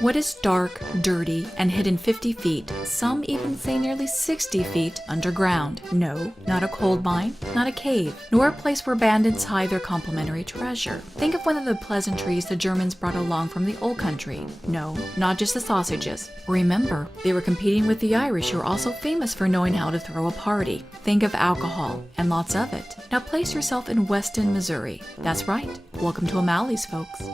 What is dark, dirty, and hidden 50 feet, some even say nearly 60 feet underground? No, not a coal mine, not a cave, nor a place where bandits hide their complimentary treasure. Think of one of the pleasantries the Germans brought along from the old country. No, not just the sausages. Remember, they were competing with the Irish, who are also famous for knowing how to throw a party. Think of alcohol, and lots of it. Now place yourself in Weston, Missouri. That's right. Welcome to O'Malley's, folks.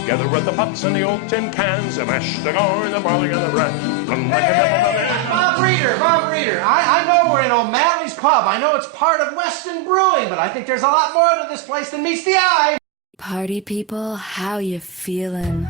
Together with the pots and the old tin cans, the mash, the corn, the barley, and the bran. Bob Reeder, I know we're in O'Malley's Pub. I know it's part of Weston Brewing, but I think there's a lot more to this place than meets the eye. Party people, how you feeling?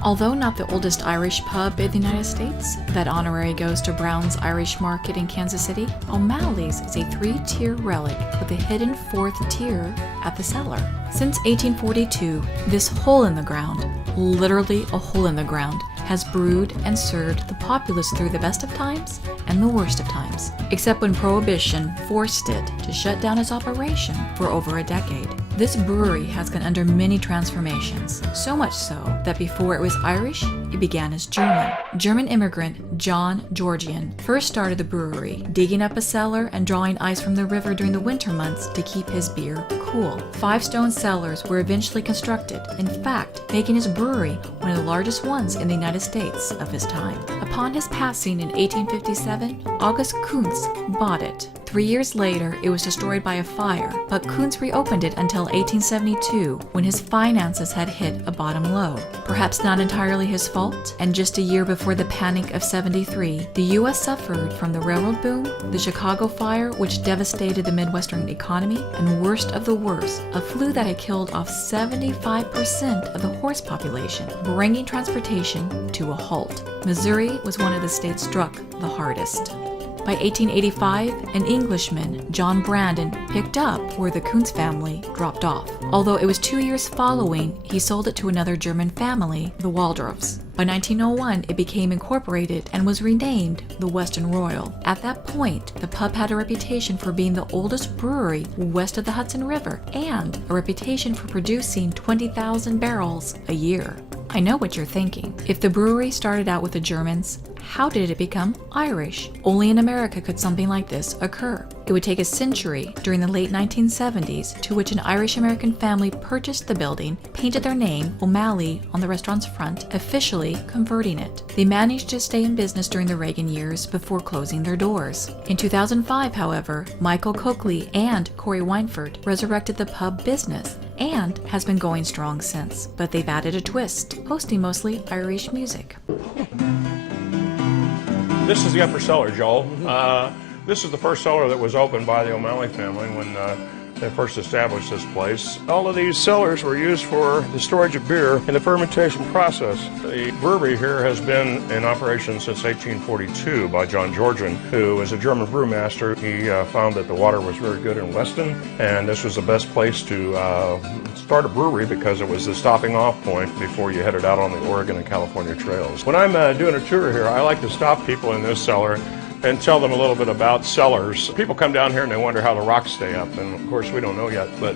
Although not the oldest Irish pub in the United States, that honorary goes to Brown's Irish Market in Kansas City, O'Malley's is a three-tier relic with a hidden fourth tier at the cellar. Since 1842, this hole in the ground, literally a hole in the ground, has brewed and served the populace through the best of times and the worst of times, except when Prohibition forced it to shut down its operation for over a decade. This brewery has gone under many transformations, so much so that before it was Irish, it began as German. German immigrant John Georgian first started the brewery, digging up a cellar and drawing ice from the river during the winter months to keep his beer cool. 5 stone cellars were eventually constructed, in fact, making his brewery one of the largest ones in the United States of his time. Upon his passing in 1857, August Kuntz bought it. 3 years later, it was destroyed by a fire, but Kuntz reopened it until 1872, when his finances had hit a bottom low. Perhaps not entirely his fault, and just a year before the Panic of '73, the U.S. suffered from the railroad boom, the Chicago fire, which devastated the Midwestern economy, and worst of the worst, a flu that had killed off 75% of the horse population, bringing transportation to a halt. Missouri was one of the states struck the hardest. By 1885, an Englishman, John Brandon, picked up where the Kuntz family dropped off. Although it was 2 years following, he sold it to another German family, the Waldorfs. By 1901, it became incorporated and was renamed the Weston Royal. At that point, the pub had a reputation for being the oldest brewery west of the Hudson River and a reputation for producing 20,000 barrels a year. I know what you're thinking. If the brewery started out with the Germans, how did it become Irish? Only in America could something like this occur. It would take a century during the late 1970s to which an Irish-American family purchased the building, painted their name, O'Malley, on the restaurant's front, officially converting it. They managed to stay in business during the Reagan years before closing their doors. In 2005, however, Michael Coakley and Corey Weinfurt resurrected the pub business and has been going strong since. But they've added a twist, hosting mostly Irish music. This is the upper cellar, Joel. This is the first cellar that was opened by the O'Malley family when they first established this place. All of these cellars were used for the storage of beer and the fermentation process. The brewery here has been in operation since 1842 by John Georgian, who was a German brewmaster. He found that the water was very good in Weston, and this was the best place to start a brewery because it was the stopping off point before you headed out on the Oregon and California trails. When I'm doing a tour here, I like to stop people in this cellar and tell them a little bit about cellars. People come down here and they wonder how the rocks stay up, and of course we don't know yet, but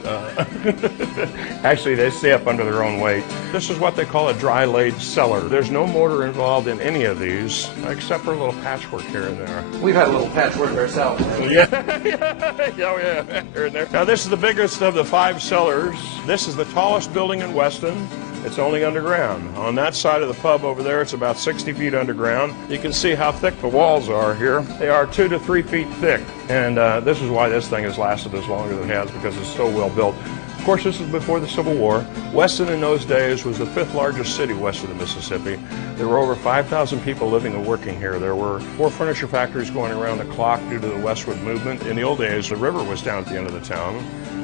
actually they stay up under their own weight. This is what they call a dry laid cellar. There's no mortar involved in any of these, except for a little patchwork here and there. We've had a little patchwork ourselves. Yeah, here and there. Now this is the biggest of the 5 cellars. This is the tallest building in Weston. It's only underground. On that side of the pub over there, it's about 60 feet underground. You can see how thick the walls are here. They are 2 to 3 feet thick, and this is why this thing has lasted as long as it has, because it's so well built. Of course, this is before the Civil War. Weston in those days was the 5th largest city west of the Mississippi. There were over 5,000 people living and working here. There were 4 furniture factories going around the clock due to the westward movement. In the old days, the river was down at the end of the town,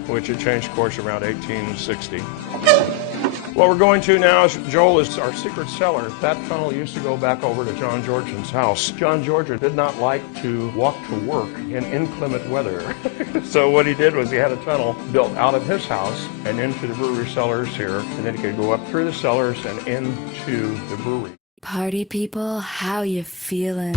which had changed course around 1860. What we're going to now, Joel, is our secret cellar. That tunnel used to go back over to John Georgian's house. John Georgian did not like to walk to work in inclement weather. So what he did was he had a tunnel built out of his house and into the brewery cellars here, and then he could go up through the cellars and into the brewery. Party people, how you feeling?